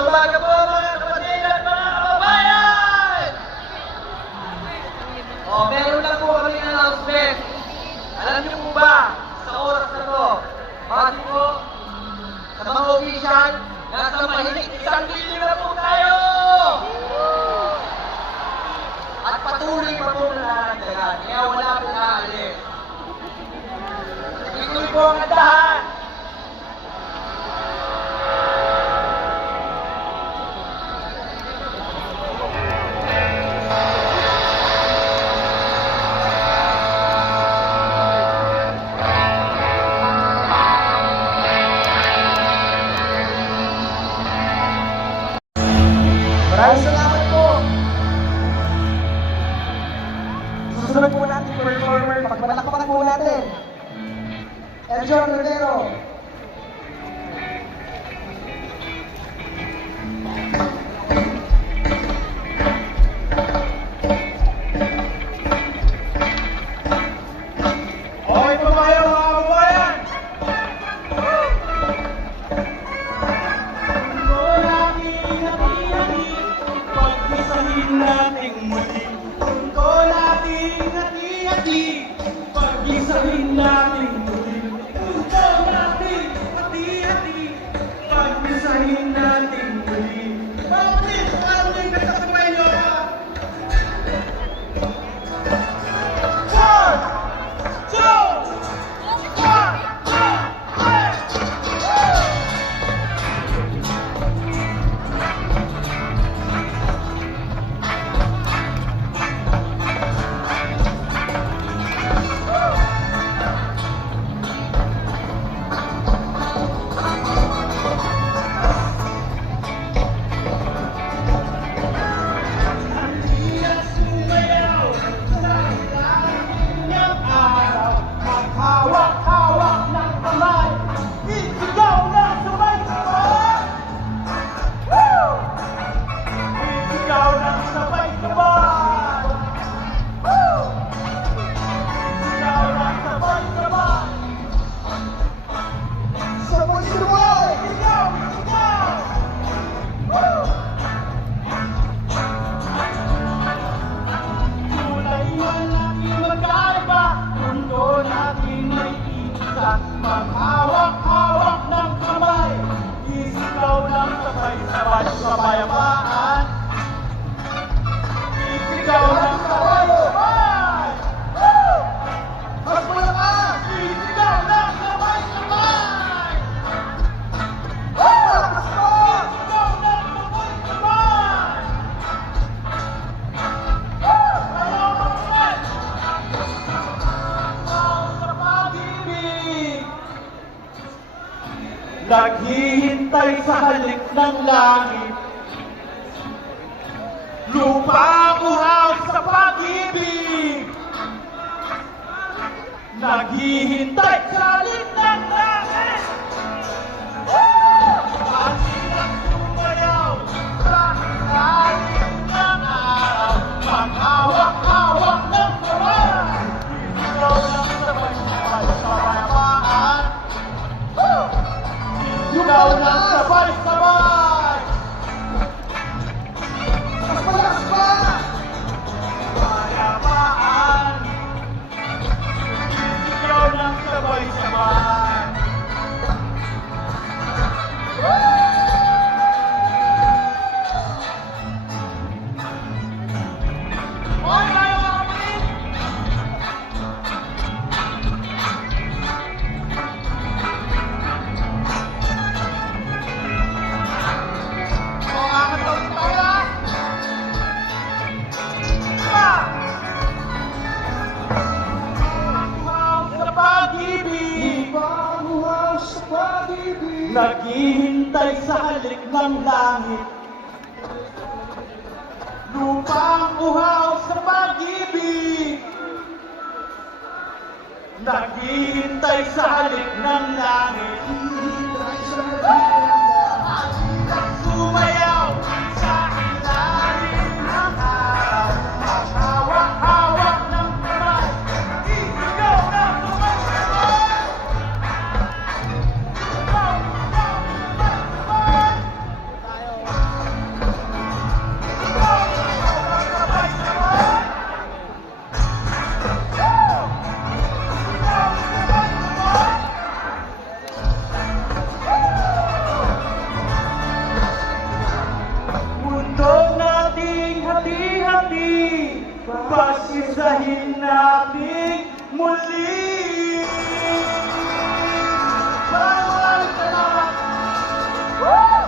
Magandang umaga po mga kapatid at mga kababayan! Meron lang po kami ng announcement. Alam niyo po ba, sa oras na to, pati po, sa mga opisyal, nasa mahigit 1,000,000 na po tayo! At patuloy pa po nalalagdagan, kaya wala pong aalis. Ituloy po ang andahan! Maraming salamat po! Susunod po natin performer, pagmalakpakan po natin. Eljon Rivero. Okay po kayo mga kababayan! Pag-isahin nating muli, mundo nating hati-hati. Pag-isahin nating muli, mundo nating hati-hati. Pag-isahin nating muli. Bakit? Bakit kasabay nyo? One, two, one, two, three. Maghawak-hawak ng kamay, isigaw ng sabay-sabay sa kapayapaan. Isigaw ng sabay-sabay! Mas malakas! Isigaw ng sabay-sabay! Malakas pa! Isigaw ng sabay-sabay! Ayaw mag-ulit! Sa pag-ibig, naghihintay sa halik ng langit, lupa uhaw sa pag-ibig. Naghihintay sa halik ng langit. Pag-ilang sumayaw sa ilalim ng araw, maghawak-hawak ng kamay, isigaw ng sabay-sabay sa kapayapaan. Sigaw ng sabay-sabay! Mas malakas pa! Kapayapaan! Sigaw ng sabay-sabay! Hoy, tayo mga kapatid! Naghihintay sa halik ng langit, lupang uhaw sa pag-ibig. Naghihintay sa halik ng langit, sumayaw sa ilalim ng araw, maghawak-hawak ng kamay, isigaw ng sabay-sabay. Sigaw ng sabay-sabay. gagawin natin muli. Maraming salamat. Woo!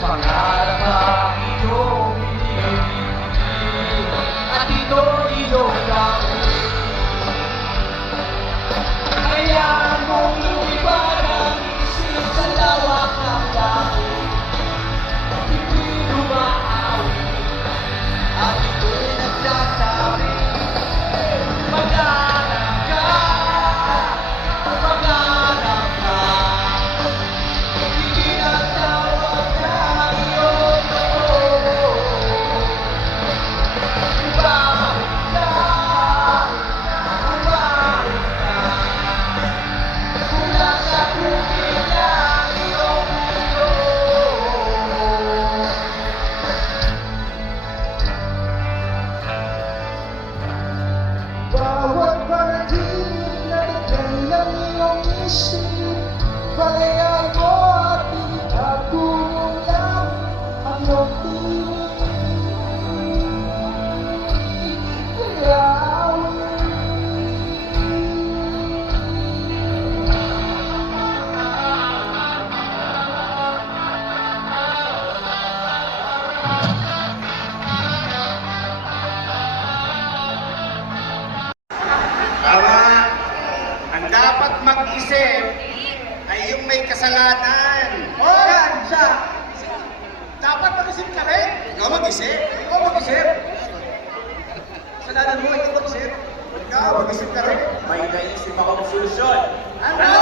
Pangarap ang iyong iniibig at ito iyong gawin. Hayaan mong lumipad ang isip sa lawak ng langit. Hindi lumaawi at ito'y nagsasabi. Mag-aarap ka, mag-aarap ka. Itinatawag na iyong loob. Bumalik ka, bumalik ka. Mula sa bukid ng iyong mundo. Bawat panaginip na bigyan ng iyong isip, palayaan mo at itago lang ang iyong tinig. Kaya Tama. Ang dapat mag-isip ay yung may kasalanan. yan siya! Dapat mag-isip ka rin. Ikaw mag-isip. Ikaw mag-isip. Kasalanan mo, ikaw mag-isip. Ikaw mag-isip ka rin. May naisip akong solusyon. Ano?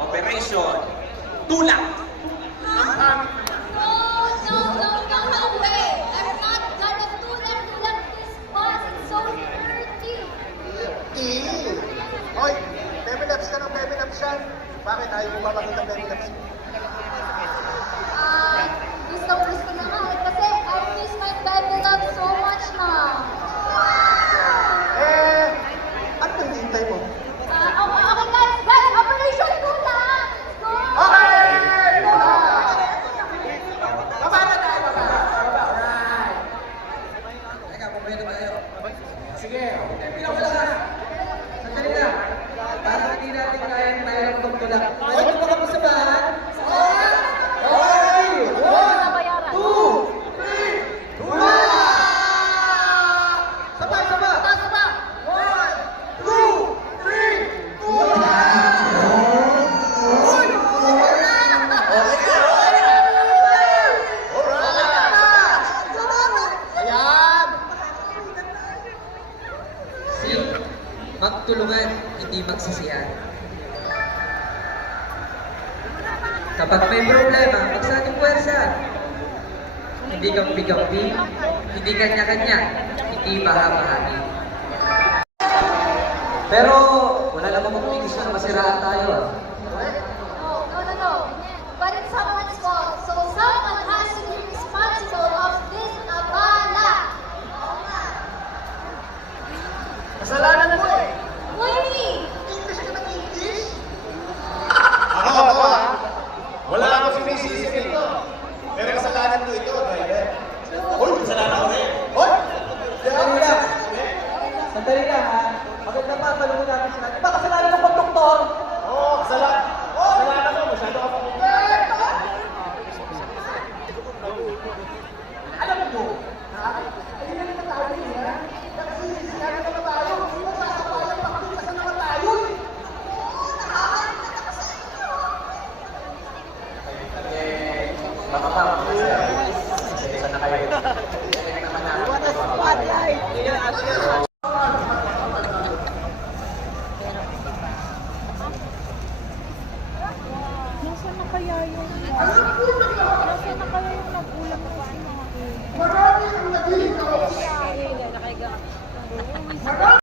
Operation Tulak. No, no, way! I'm not gonna do that to let this boss. It's so dirty. Hoy, baby loves ka ng baby loves yan. Bakit ayaw mo ba makita baby loves? Gusto na nga kasi I miss my baby love so much na. Ano nang hintay mo? Okay guys, Operation Tulak! Let's go! Okay! Baba na tayo, baba. Teka, pumayado ba tayo? Sige, pinakalakas. Sandali lang. Para hindi natin kaya tayo ng pagtulak. Pwede mo kami sabahan? Okay! 1, 2, 3, sabay! Saba! 1, 2, 3, Ayan! Magtulungan, hindi magsisihan. Kapag may problema, magsating puwersa. Hindi kampi-kampi, hindi kanya-kanya, hindi bahagi-bahagi. Pero wala namang magpigis na masiraan tayo. No. But it's someone's fault. So someone has to be responsible of this abala. Kasalanan mo eh! Wait! English ka ng English? Ako. Wala akong sinisisi dito. Pero kasalanan ko ito, driver. Hoy, kasalanan ko rin. Hoy! Sandali lang ha. Maganda pa, palungan natin sila. Di ba kasalanan ng pagdoktor? Oo, kasalanan. Kasalanan mo, masyado ka pang Alam mo, ayun na naman tayo ha. Kasi sinabi naman tayo, hindi mo sasabayan, pakita naman tayo. Baka pa, isa na kayo. Naman namin. Nasaan na kaya yung... Nasaan na kaya